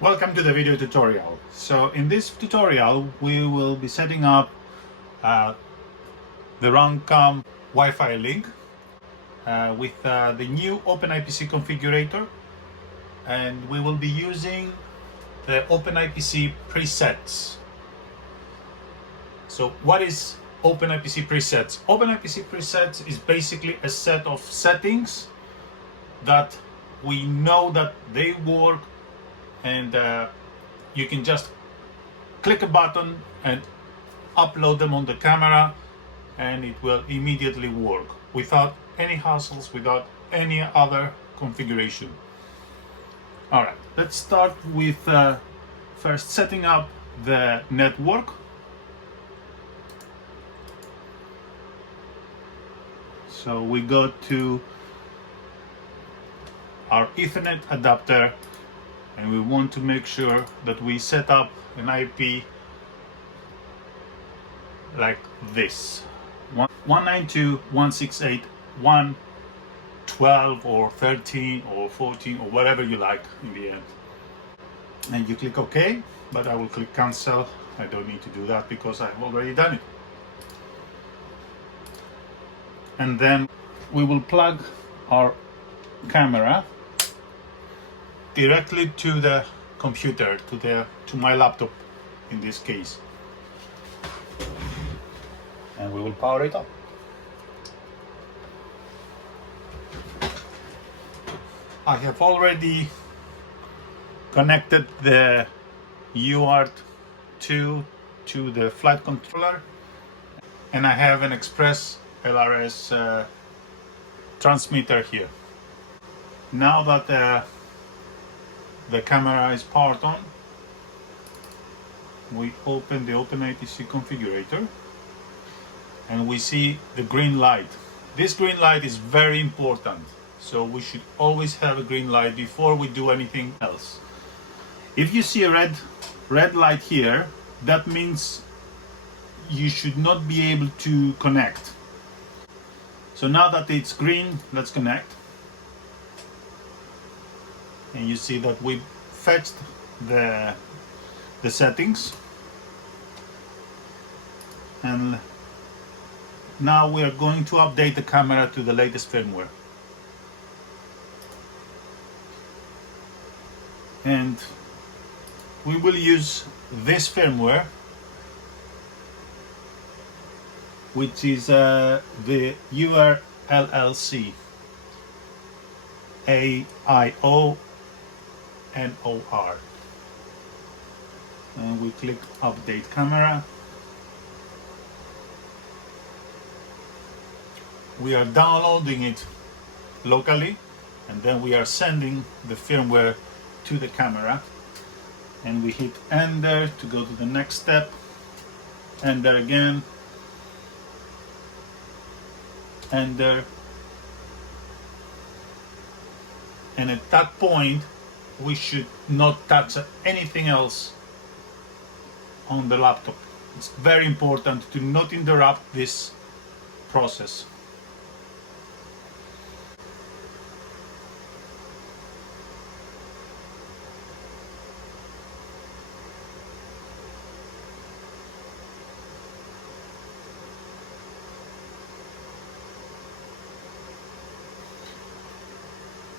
Welcome to the video tutorial. So in this tutorial we will be setting up the Runcam Wi-Fi link with the new OpenIPC configurator, and we will be using the OpenIPC presets. So what is OpenIPC presets? OpenIPC presets is basically a set of settings that we know that they work, and you can just click a button and upload them on the camera and it will immediately work without any hassles, without any other configuration. All right, let's start with first setting up the network. So we go to our Ethernet adapter, and we want to make sure that we set up an IP like this: 192.168.1.12 or 13 or 14 or whatever you like in the end. And you click OK, but I will click cancel. I don't need to do that because I've already done it. And then we will plug our camera directly to the computer, to my laptop in this case, and we will power it up. I have already connected the UART2 to the flight controller, and I have an express LRS transmitter here. Now that the camera is powered on, we open the OpenIPC configurator and we see the green light. This green light is very important, so we should always have a green light before we do anything else. If you see a red light here, that means you should not be able to connect. So now that it's green, let's connect. And you see that we fetched the settings, and now we are going to update the camera to the latest firmware. And we will use this firmware, which is the URLLC AIO NOR, and we click update camera. We are downloading it locally, and then we are sending the firmware to the camera, and we hit enter to go to the next step, enter again, enter, and at that point we should not touch anything else on the laptop. It's very important to not interrupt this process.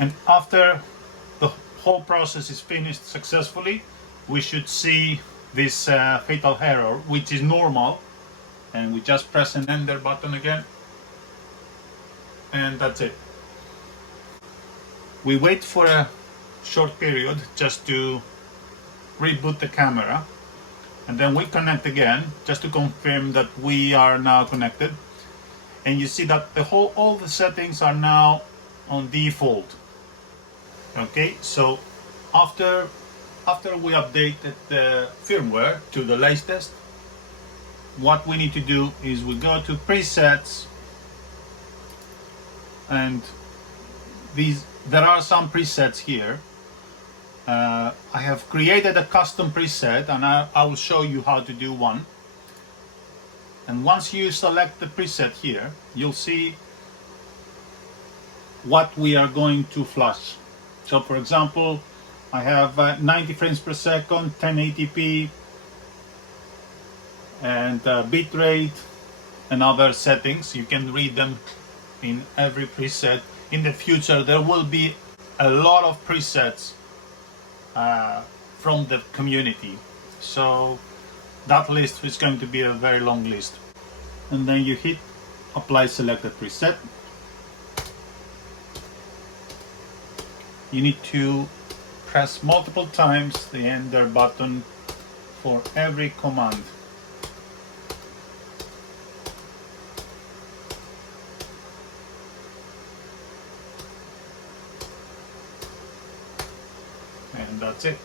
And after the whole process is finished successfully, we should see this fatal error, which is normal, and we just press an enter button again, and that's it. We wait for a short period just to reboot the camera, and then we connect again just to confirm that we are now connected, and you see that all the settings are now on default. Okay, so after we updated the firmware to the latest, what we need to do is we go to presets, and there are some presets here. I have created a custom preset, and I will show you how to do one. And once you select the preset here, you'll see what we are going to flash. So for example, I have 90 frames per second, 1080p, and bitrate and other settings. You can read them in every preset. In the future there will be a lot of presets from the community, so that list is going to be a very long list. And then you hit apply selected preset. You need to press multiple times the enter button for every command. And that's it.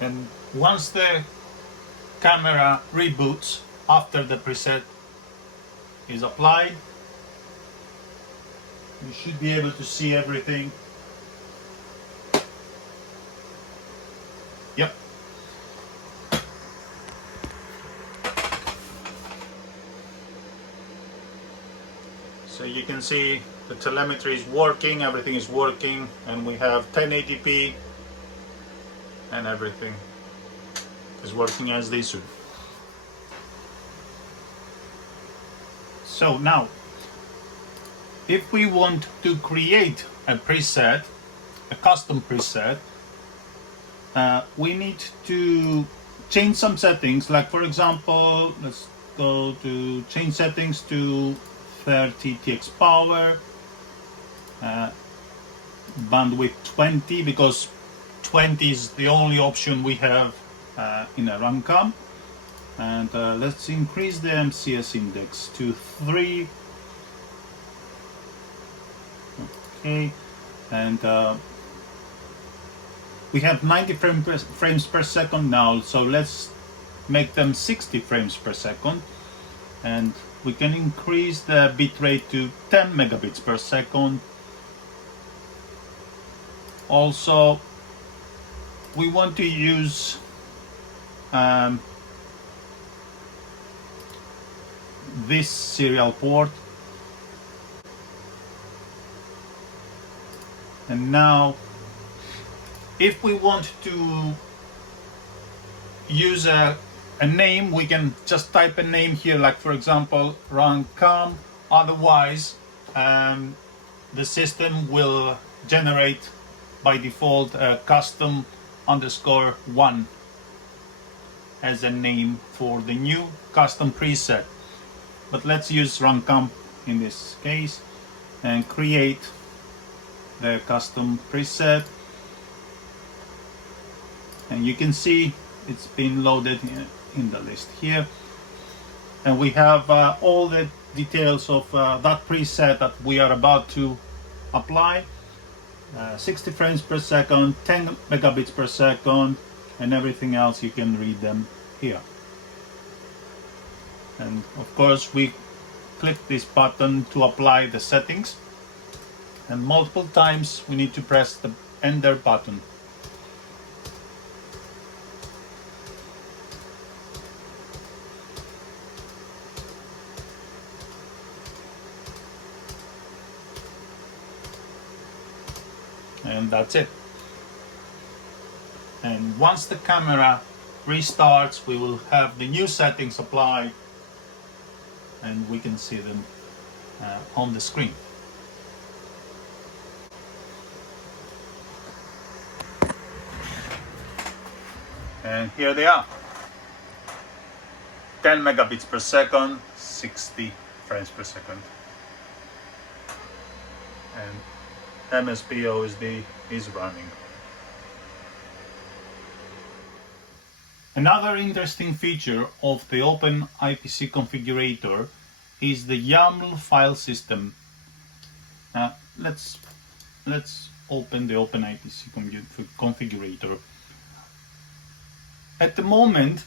And once the camera reboots after the preset is applied, you should be able to see everything. Yep. So you can see the telemetry is working, everything is working, and we have 1080p and everything is working as they should. So now, if we want to create a preset, a custom preset, we need to change some settings. Like for example, let's go to change settings to 30 TX power, bandwidth 20, because 20 is the only option we have in a runcam. And let's increase the MCS index to 3. Okay, and we have 90 frames per second now, so let's make them 60 frames per second, and we can increase the bitrate to 10 megabits per second. Also, we want to use this serial port. And now, if we want to use a name, we can just type a name here, like for example, runcam. Otherwise, the system will generate by default a custom _1 as a name for the new custom preset. But let's use runcam in this case and create the custom preset. And you can see it's been loaded in the list here, and we have all the details of that preset that we are about to apply. 60 frames per second, 10 megabits per second, and everything else, you can read them here. And of course we click this button to apply the settings, and multiple times we need to press the enter button. And that's it. And once the camera restarts, we will have the new settings applied, and we can see them on the screen. And here they are. 10 megabits per second, 60 frames per second. And MSPOSD is running. Another interesting feature of the OpenIPC configurator is the YAML file system. Let's open the OpenIPC configurator. At the moment,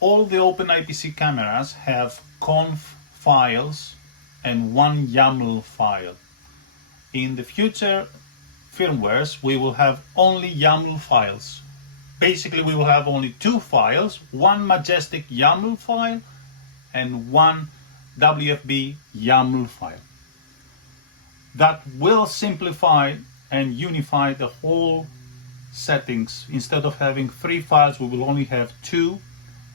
all the OpenIPC cameras have conf files and one YAML file. In the future firmwares, we will have only YAML files. Basically, we will have only two files, one Majestic YAML file and one WFB YAML file. that will simplify and unify the whole settings. Instead of having 3 files, we will only have 2,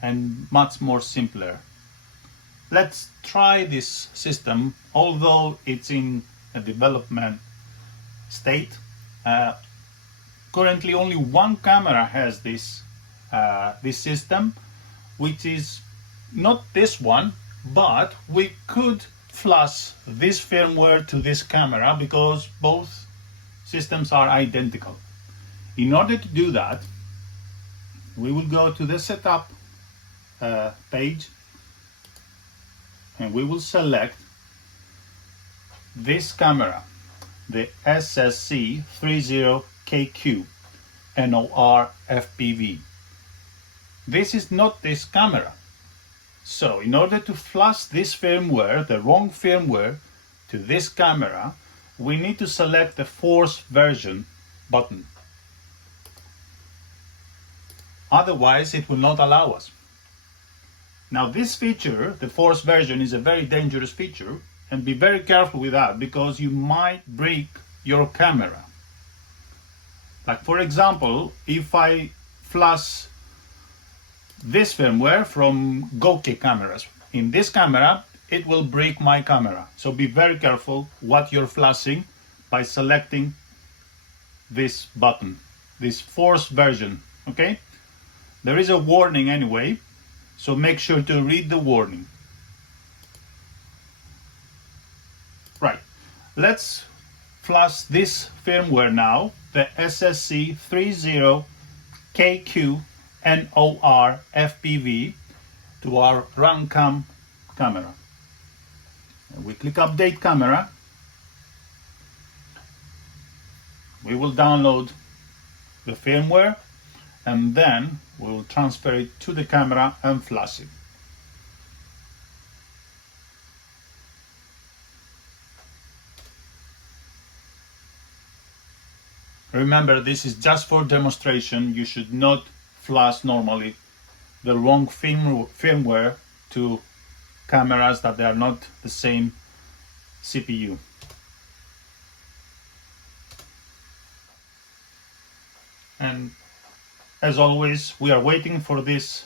and much more simpler. Let's try this system, although it's in a development state. Currently only one camera has this system, which is not this one, but we could flash this firmware to this camera because both systems are identical. In order to do that, we will go to the setup page, and we will select this camera, the SSC30KQ NOR FPV. This is not this camera. So in order to flash this firmware, the wrong firmware, to this camera, we need to select the force version button. Otherwise, it will not allow us. Now this feature, the force version, is a very dangerous feature, and be very careful with that because you might break your camera. Like for example, if I flash this firmware from Goke cameras, in this camera, it will break my camera. So be very careful what you're flashing by selecting this button, this force version, okay? There is a warning anyway, so make sure to read the warning. Right, let's flash this firmware now, the SSC30KQ NOR FPV, to our RunCam camera. And we click Update Camera. We will download the firmware, and then we will transfer it to the camera and flash it. Remember, this is just for demonstration. You should not flash normally the wrong firmware to cameras that they are not the same CPU. And as always, we are waiting for this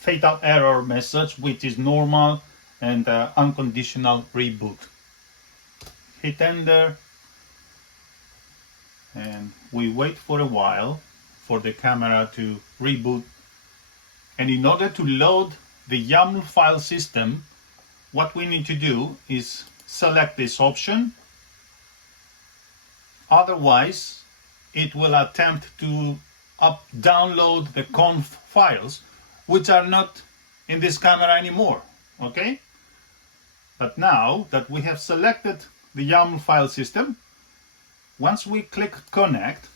fatal error message, which is normal and unconditional reboot. Hit enter, and we wait for a while for the camera to reboot. And in order to load the YAML file system, what we need to do is select this option. Otherwise, it will attempt to download the conf files, which are not in this camera anymore, okay? But now that we have selected the YAML file system, once we click connect,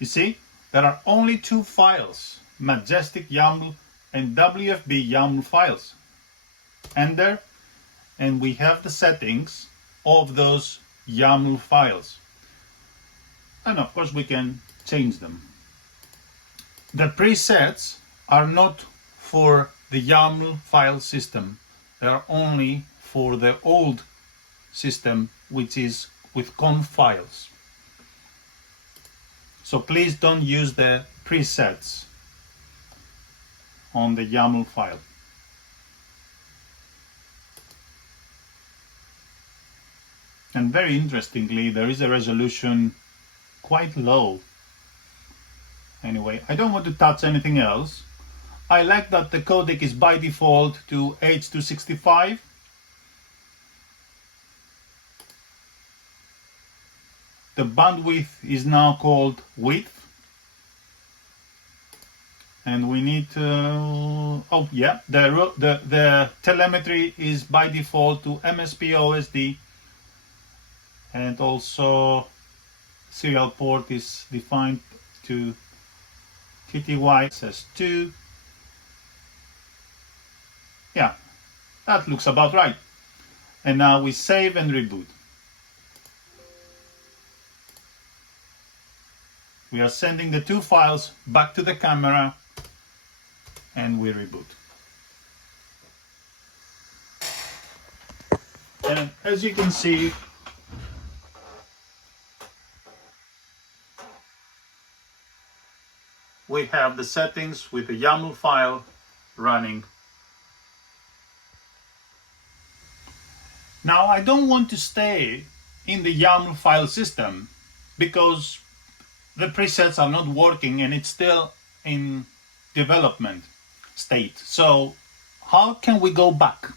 you see there are only 2 files, Majestic YAML and WFB YAML files. Enter, and we have the settings of those YAML files. And of course we can change them. The presets are not for the YAML file system. They are only for the old system, which is with conf files. So please don't use the presets on the YAML file. And very interestingly, there is a resolution quite low. Anyway, I don't want to touch anything else. I like that the codec is by default to H.265. The bandwidth is now called width. And we need to, oh yeah, the telemetry is by default to MSP-OSD, and also serial port is defined to TTY SS2. Yeah, that looks about right. And now we save and reboot. We are sending the 2 files back to the camera, and we reboot. And as you can see, we have the settings with the YAML file running. Now I don't want to stay in the YAML file system because the presets are not working and it's still in development state. So how can we go back?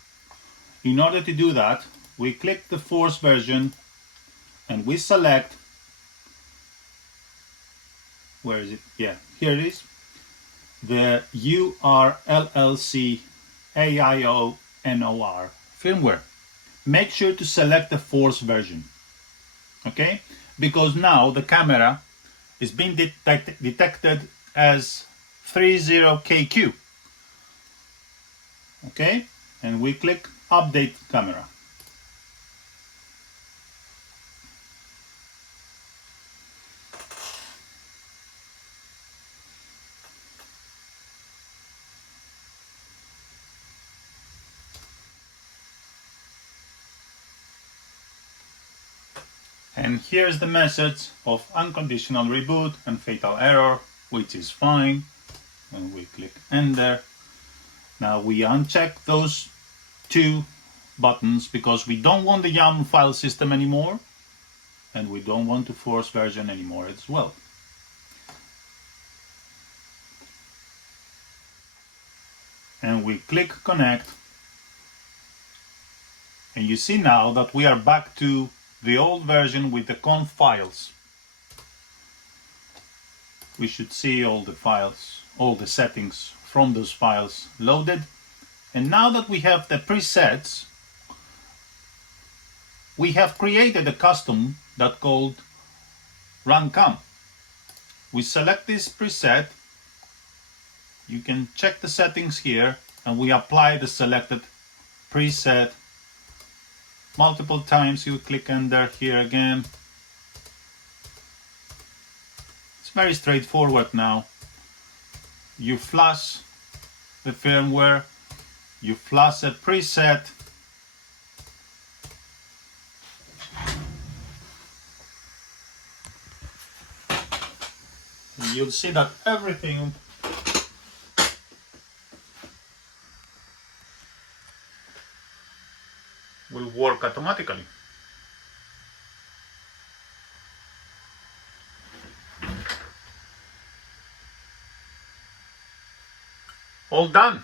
In order to do that, we click the force version and we select, where is it? Yeah, here it is. The URLLC AIONOR firmware. Make sure to select the force version, okay? Because now the camera is being detected as 30KQ, okay? And we click update camera. And here's the message of unconditional reboot and fatal error, which is fine. And we click enter. Now we uncheck those two buttons because we don't want the YAML file system anymore and we don't want to force version anymore as well. And we click connect. And you see now that we are back to the old version with the conf files. We should see all the files, all the settings from those files loaded. And now that we have the presets, we have created a custom that called run cam. We select this preset. You can check the settings here and we apply the selected preset multiple times. You click enter here again. It's very straightforward now. You flash the firmware, you flash a preset, you'll see that everything will work automatically. All done.